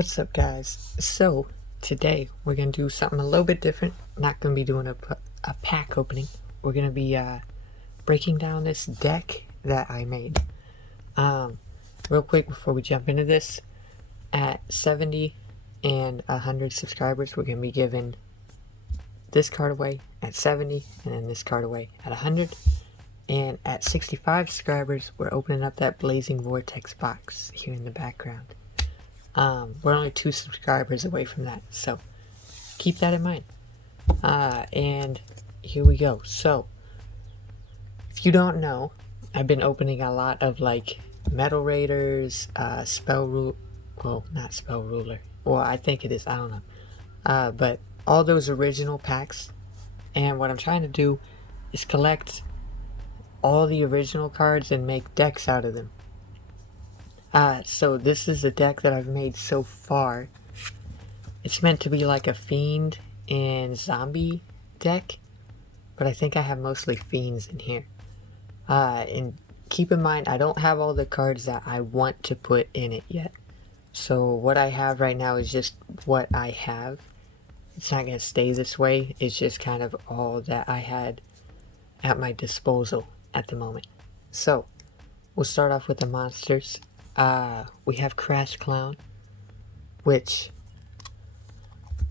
What's up, guys? So today we're gonna do something a little bit different. Not gonna be doing a pack opening. We're gonna be breaking down this deck that I made. Real quick before we jump into this, at 70 and 100 subscribers, we're gonna be giving this card away at 70, and then this card away at 100. And at 65 subscribers, we're opening up that Blazing Vortex box here in the background. We're only 2 subscribers away from that, so keep that in mind. And here we go. So, if you don't know, I've been opening a lot of like Metal Raiders, not Spell Ruler. Well, I think it is. I don't know. But all those original packs. And what I'm trying to do is collect all the original cards and make decks out of them. So this is a deck that I've made so far. It's meant to be like a Fiend and Zombie deck, but I think I have mostly Fiends in here. And keep in mind, I don't have all the cards that I want to put in it yet. So what I have right now is just what I have. It's not going to stay this way. It's just kind of all that I had at my disposal at the moment. So we'll start off with the monsters. We have Crash Clown, which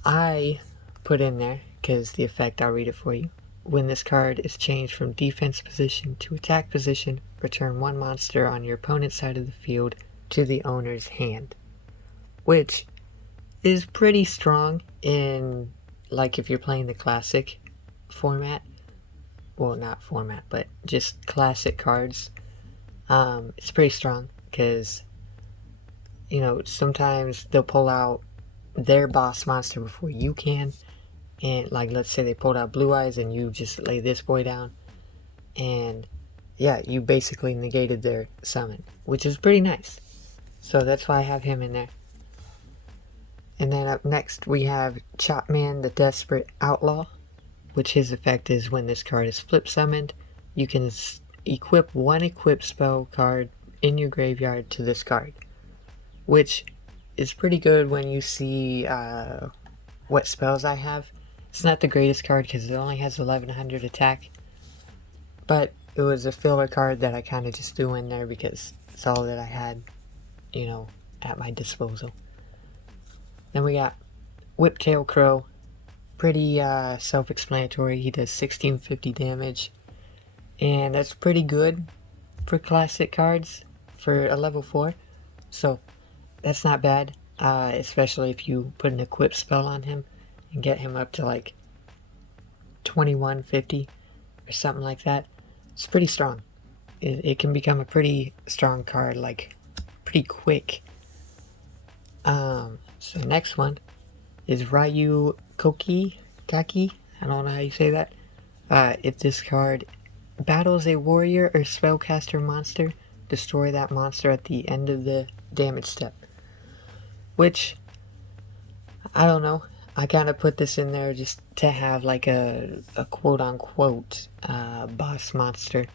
I put in there because the effect, I'll read it for you. When this card is changed from defense position to attack position, return one monster on your opponent's side of the field to the owner's hand. Which is pretty strong in, like, if you're playing the classic format. Well, not format, but just classic cards. It's pretty strong because, you know, sometimes they'll pull out their boss monster before you can. And, like, let's say they pulled out Blue Eyes and you just lay this boy down. And, yeah, you basically negated their summon, which is pretty nice. So that's why I have him in there. And then up next we have Chopman the Desperate Outlaw, which his effect is when this card is flip summoned, you can equip one equip spell card in your graveyard to this card, which is pretty good when you see what spells I have. It's not the greatest card because it only has 1100 attack, but it was a filler card that I kind of just threw in there because it's all that I had, you know, at my disposal. Then we got Whiptail Crow. Pretty self-explanatory. He does 1650 damage, and that's pretty good for classic cards for a level 4, so that's not bad, especially if you put an equip spell on him and get him up to like 2150 or something like that. It's pretty strong. It can become a pretty strong card, like pretty quick. So next one is Ryu Kaki. I don't know how you say that. If this card battles a warrior or spellcaster monster, destroy that monster at the end of the damage step. Which, I don't know. I kind of put this in there just to have like a quote-unquote boss monster.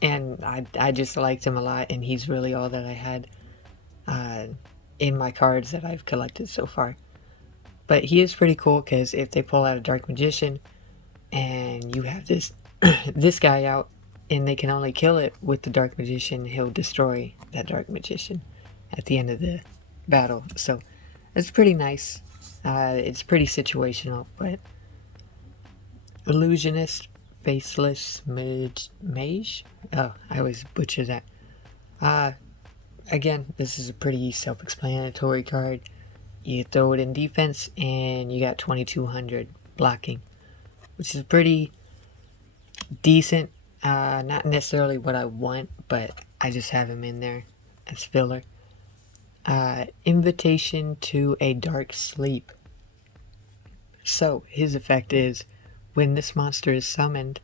And I just liked him a lot, and he's really all that I had in my cards that I've collected so far. But he is pretty cool because if they pull out a Dark Magician and you have this this guy out and they can only kill it with the Dark Magician, he'll destroy that Dark Magician at the end of the battle. So it's pretty nice. It's pretty situational, but Illusionist, Faceless Mage? Oh, I always butcher that. Again, this is a pretty self-explanatory card. You throw it in defense and you got 2200 blocking, which is pretty decent. Not necessarily what I want, but I just have him in there as filler. Invitation to a Dark Sleep. So his effect is when this monster is summoned,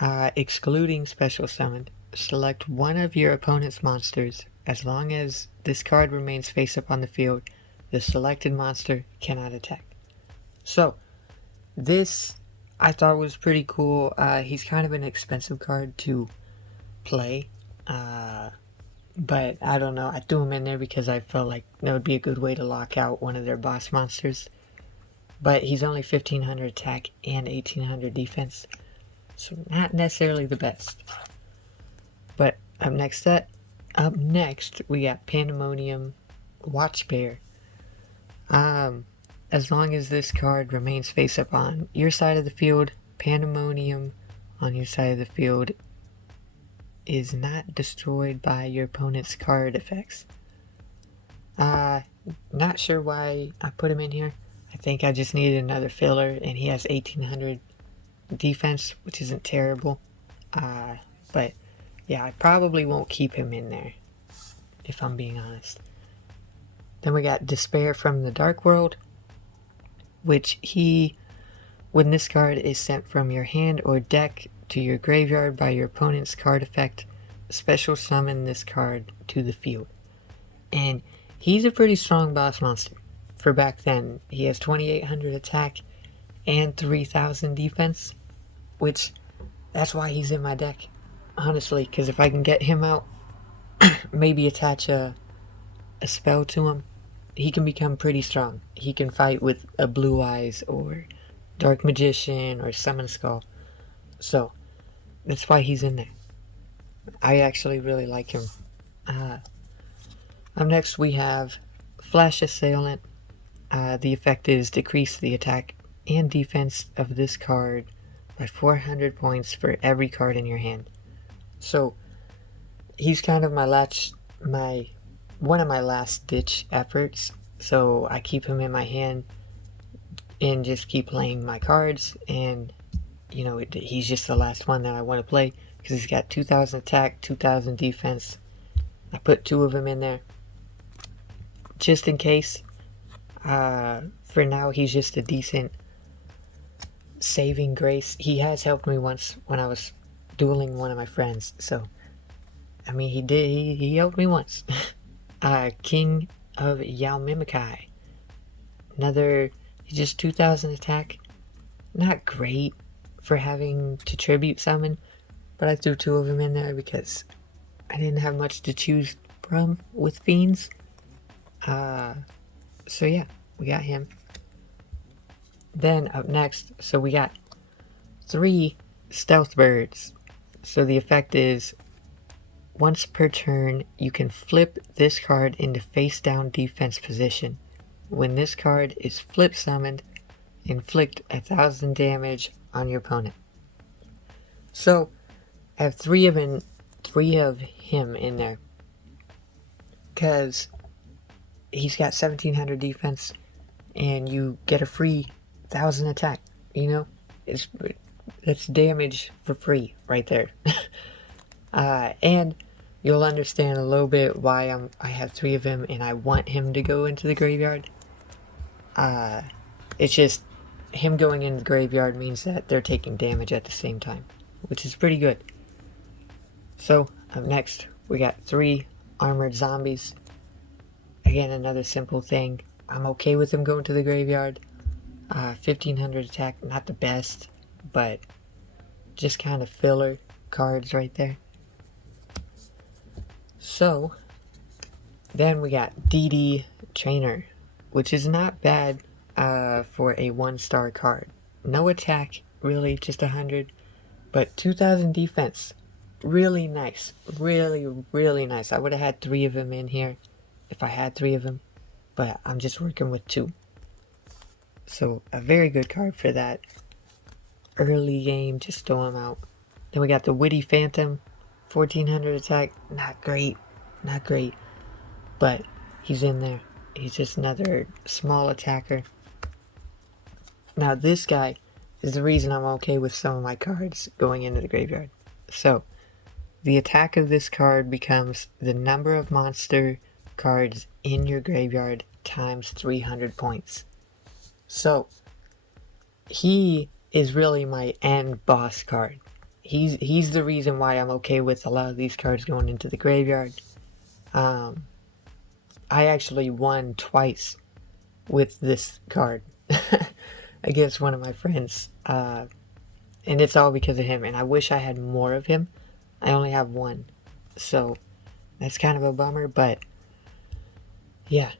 excluding special summoned, select one of your opponent's monsters. As long as this card remains face up on the field, the selected monster cannot attack. So, this I thought was pretty cool. He's kind of an expensive card to play. But I don't know, I threw him in there because I felt like that would be a good way to lock out one of their boss monsters. But he's only 1500 attack and 1800 defense, so not necessarily the best. But up next we got Pandemonium Watchbear. As long as this card remains face up on your side of the field, Pandemonium on your side of the field is not destroyed by your opponent's card effects. Not sure why I put him in here. I think I just needed another filler, and he has 1800 defense, which isn't terrible. But yeah, I probably won't keep him in there, if I'm being honest. Then we got Despair from the Dark World, which when this card is sent from your hand or deck to your graveyard by your opponent's card effect, special summon this card to the field. And he's a pretty strong boss monster. For back then, he has 2800 attack and 3000 defense, which that's why he's in my deck, honestly, because if I can get him out, maybe attach a spell to him, he can become pretty strong. He can fight with a Blue Eyes or Dark Magician or Summon Skull. So that's why he's in there. I actually really like him. Up next we have Flash Assailant. The effect is decrease the attack and defense of this card by 400 points for every card in your hand. So he's kind of one of my last ditch efforts. So I keep him in my hand and just keep playing my cards, and you know, he's just the last one that I want to play because he's got 2000 attack, 2000 defense. I put 2 of them in there just in case. For now, he's just a decent saving grace. He has helped me once when I was dueling one of my friends, so I mean, he helped me once. King of Yao-Mimikai. He's just 2000 attack. Not great for having to tribute summon, but I threw 2 of them in there because I didn't have much to choose from with fiends. So yeah, we got him. Then up next, so we got 3 Stealth Birds. So the effect is, once per turn, you can flip this card into face down defense position. When this card is flip summoned, inflict 1000 damage on your opponent. So I have 3 of him in there because he's got 1700 defense and you get a free 1000 attack. You know, that's damage for free right there. And you'll understand a little bit why I have 3 of him and I want him to go into the graveyard. It's just him going into the graveyard means that they're taking damage at the same time, which is pretty good. So up next we got 3 Armored Zombies. Again, another simple thing. I'm okay with him going to the graveyard. 1500 attack, not the best, but just kind of filler cards right there. So then we got DD Trainer, which is not bad for a 1-star card. No attack, really, just 100, but 2000 defense. Really nice. Really, really nice. I would have had 3 of them in here if I had 3 of them, but I'm just working with 2. So a very good card for that. Early game, just throw him out. Then we got the Witty Phantom, 1400 attack. Not great, but he's in there. He's just another small attacker. Now this guy is the reason I'm okay with some of my cards going into the graveyard. So the attack of this card becomes the number of monster cards in your graveyard times 300 points. So he is really my end boss card. He's the reason why I'm okay with a lot of these cards going into the graveyard. I actually won twice with this card against one of my friends, and it's all because of him, and I wish I had more of him. I only have 1, so That's kind of a bummer, but yeah,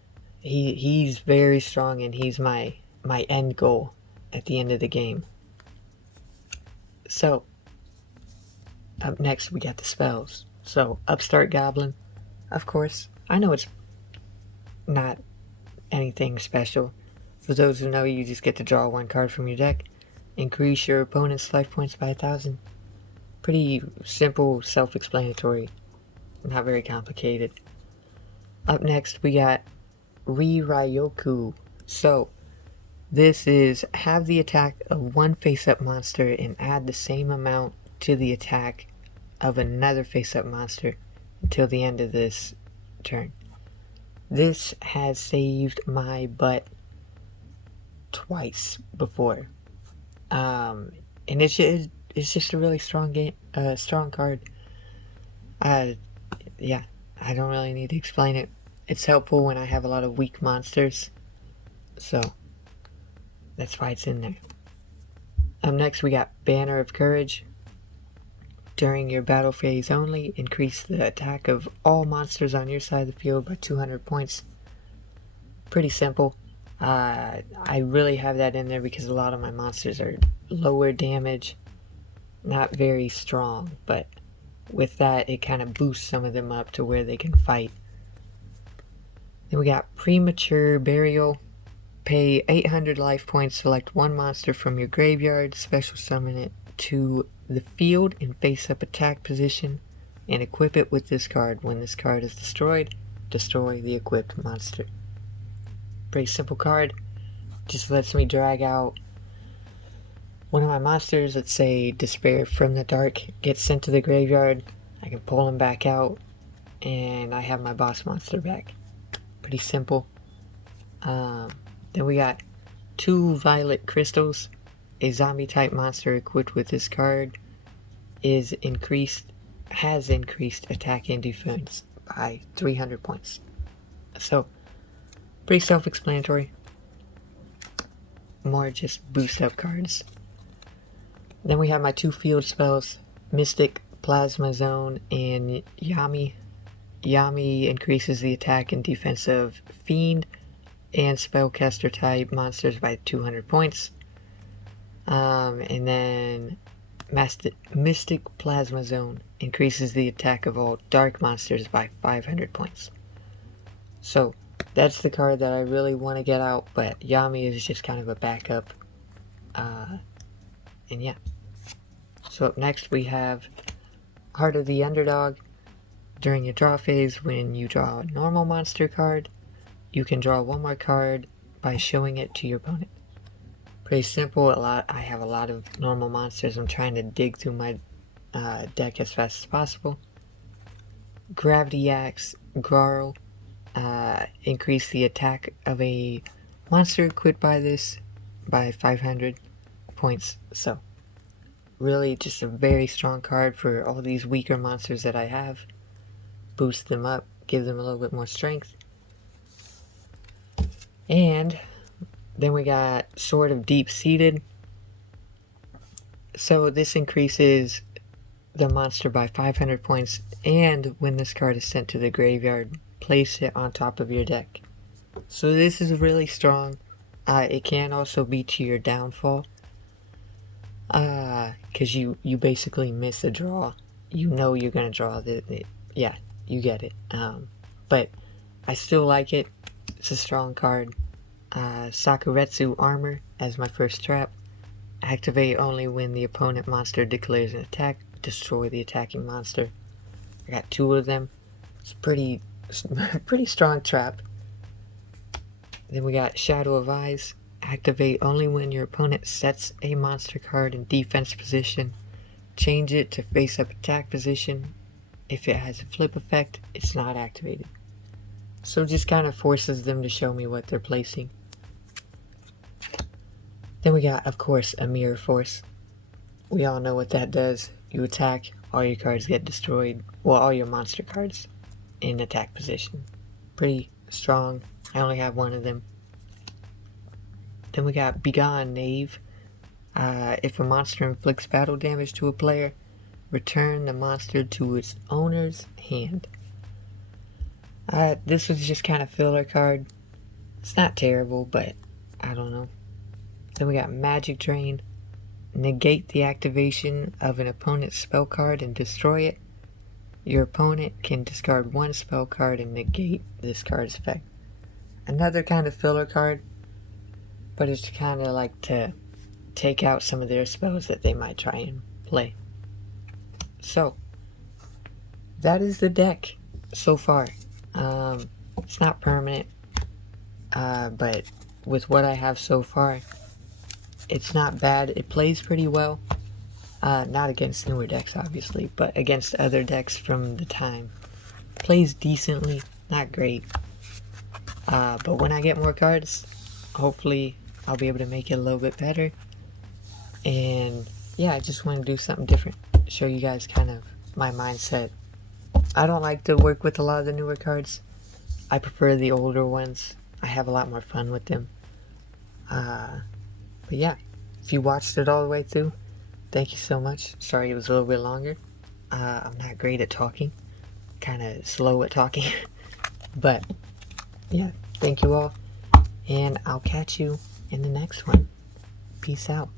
he's very strong, and he's my end goal at the end of the game. So, up next we got the spells. So, Upstart Goblin, of course. I know it's not anything special. For those who know, you just get to draw one card from your deck. Increase your opponent's life points by 1,000. Pretty simple, self-explanatory. Not very complicated. Up next, we got Riryoku. So, this is have the attack of one face-up monster and add the same amount to the attack of another face-up monster until the end of this turn. This has saved my butt twice before. And it's just a really strong game, strong card. Yeah, I don't really need to explain it. It's helpful when I have a lot of weak monsters, so that's why it's in there. Up next, we got Banner of Courage. During your battle phase only, increase the attack of all monsters on your side of the field by 200 points. Pretty simple. I really have that in there because a lot of my monsters are lower damage, not very strong, but with that, it kind of boosts some of them up to where they can fight. Then we got Premature Burial. Pay 800 life points, select one monster from your graveyard, special summon it to the field in face-up attack position, and equip it with this card. When this card is destroyed, destroy the equipped monster. Pretty simple card. Just lets me drag out one of my monsters. Let's say Despair from the Dark gets sent to the graveyard. I can pull him back out, and I have my boss monster back. Pretty simple. Then we got 2 Violet Crystals. A zombie type monster equipped with this card has increased attack and defense by 300 points. So, pretty self-explanatory. More just boost up cards. Then we have my 2 field spells, Mystic, Plasma Zone, and Yami. Yami increases the attack and defense of Fiend and Spellcaster type monsters by 200 points. And then Mystic Plasma Zone increases the attack of all dark monsters by 500 points. So, that's the card that I really want to get out, but Yami is just kind of a backup. And yeah. So up next we have Heart of the Underdog. During your draw phase, when you draw a normal monster card, you can draw one more card by showing it to your opponent. Pretty simple. I have a lot of normal monsters. I'm trying to dig through my deck as fast as possible. Gravity Axe, Garl, increase the attack of a monster equipped by this by 500 points. So, really just a very strong card for all these weaker monsters that I have. Boost them up, give them a little bit more strength. And then we got Sword of Deep-Seated. So this increases the monster by 500 points, and when this card is sent to the graveyard, place it on top of your deck. So this is really strong. It can also be to your downfall, because you basically miss a draw. You know you're going to draw yeah, you get it. But I still like it. It's a strong card. Sakuretsu Armor as my first trap. Activate only when the opponent monster declares an attack. Destroy the attacking monster. I got 2 of them. It's pretty strong trap. Then we got Shadow of Eyes. Activate only when your opponent sets a monster card in defense position. Change it to face-up attack position. If it has a flip effect, it's not activated. So just kind of forces them to show me what they're placing. Then we got, of course, a Mirror Force. We all know what that does. You attack, all your cards get destroyed. Well, all your monster cards in attack position. Pretty strong. I only have 1 of them. Then we got Begone Knave. If a monster inflicts battle damage to a player, return the monster to its owner's hand. This was just kind of filler card. It's not terrible, but I don't know. Then we got Magic Drain. Negate the activation of an opponent's spell card and destroy it. Your opponent can discard one spell card and negate this card's effect. Another kind of filler card, but it's kind of like to take out some of their spells that they might try and play. So, that is the deck so far. It's not permanent, but with what I have so far, it's not bad. It plays pretty well. Not against newer decks, obviously, but against other decks from the time. Plays decently, not great. But when I get more cards, hopefully I'll be able to make it a little bit better. And yeah, I just want to do something different. Show you guys kind of my mindset. I don't like to work with a lot of the newer cards. I prefer the older ones. I have a lot more fun with them. But yeah, if you watched it all the way through, thank you so much. Sorry it was a little bit longer. I'm not great at talking. Kind of slow at talking. But yeah, thank you all. And I'll catch you in the next one. Peace out.